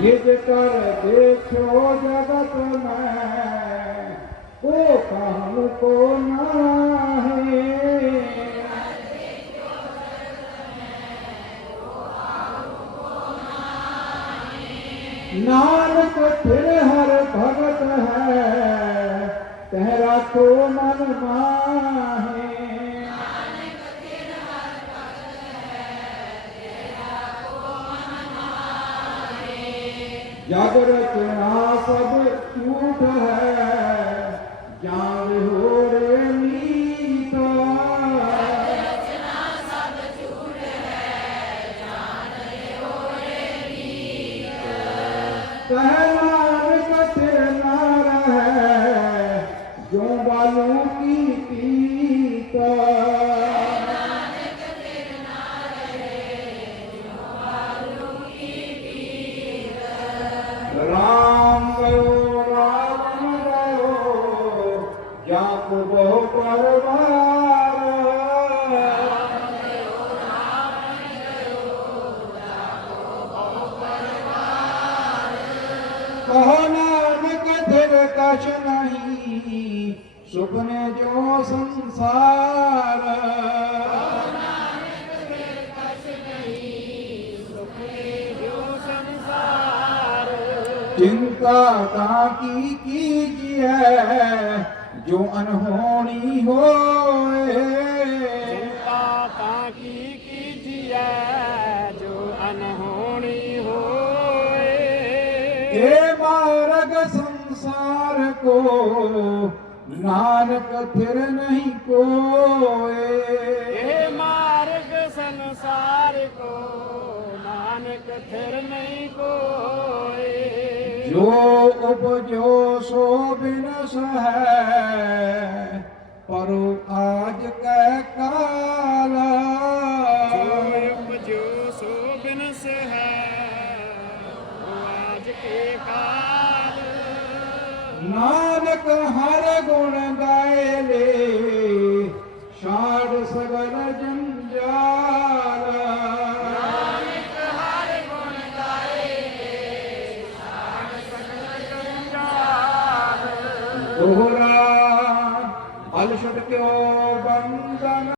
निज कर देखो जगत में को को नाहे नानक फिर ਤਹਿ ਰਾਖੋ ਮਨ ਮਾਹੇ ਜਗ ਰਚਨਾ ਸਭ ਝੂਠ ਹੈ। ਜਾਣ ਹੋਰੇ ਨੀਤਾ ਕਹਿ ਕਹੋ ਨਾਨਕ ਧਿਰ ਕਛ ਨਹੀਂ, ਸੁਪਨੇ ਜੋ ਸੰਸਾਰ। ਚਿੰਤਾ ਤਾਂ ਕੀ ਕੀਜੀਐ, ਜੋ ਅਨਹੋਣੀ ਹੋਏ। ਚਿੰਤਾ ਤਾਂ ਕੀ ਕੀਜੀਐ ਇਹ ਮਾਰਗ ਸੰਸਾਰ ਕੋ ਨਾਨਕ ਫਿਰ ਨਹੀਂ ਕੋਏ। ਇਹ ਮਾਰਗ ਸੰਸਾਰ ਕੋ ਨਾਨਕ ਥਿਰ ਨਹੀਂ ਕੋਏ। ਜੋ ਉਪਜੋ ਸੋ ਬਿਨਸ ਹੈ ਪਰੋ ਆਜ ਕੈ ਕਾਲਾ। ਜੋ ਜੋ ਸੋ ਬਿਨਸ ਹੈ ਨਾਨਕ ਹਰ ਗੁਣ ਗਾਏ ਲੇ ਛਾੜ ਸਗਲ ਜੰਜਾਲ। ਨਾਨਕ ਹਰ ਗੁਣ ਗਾਏ ਲੇ ਛਾੜ ਸਗਲ ਜੰਜਾਲ। ਦੋਹਰਾ ਅਲਸ਼ਟ ਕਿਉ ਬੰਦਨ